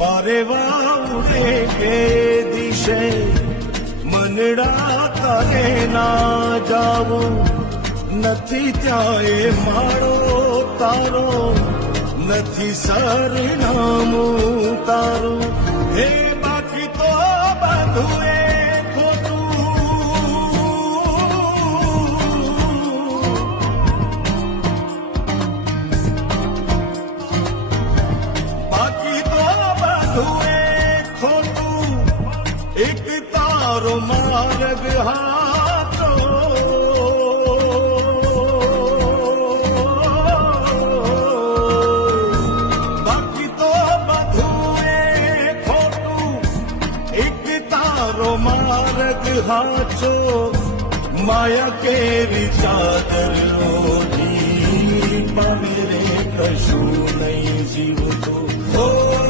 પારેવાઉરે કે દિશે મનડા તારે ના જાવું નથી ત્યાં એ માળો તારો નથી સરનામું તારું હે બાકી તો બધું એ एक तारो मार्ग हाथो बाकी तो बधुए खोटू एक तारो मार्ग हाचो माया केरी चादर ओढ़ी पावे रे कशू नहीं जीव तो